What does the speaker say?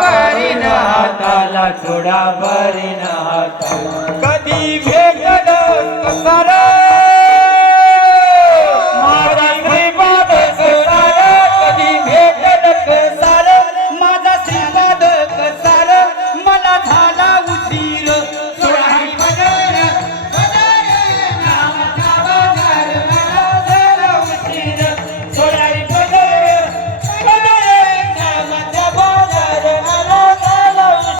भरीन हाताला थोडा भरीन हाताला. कधी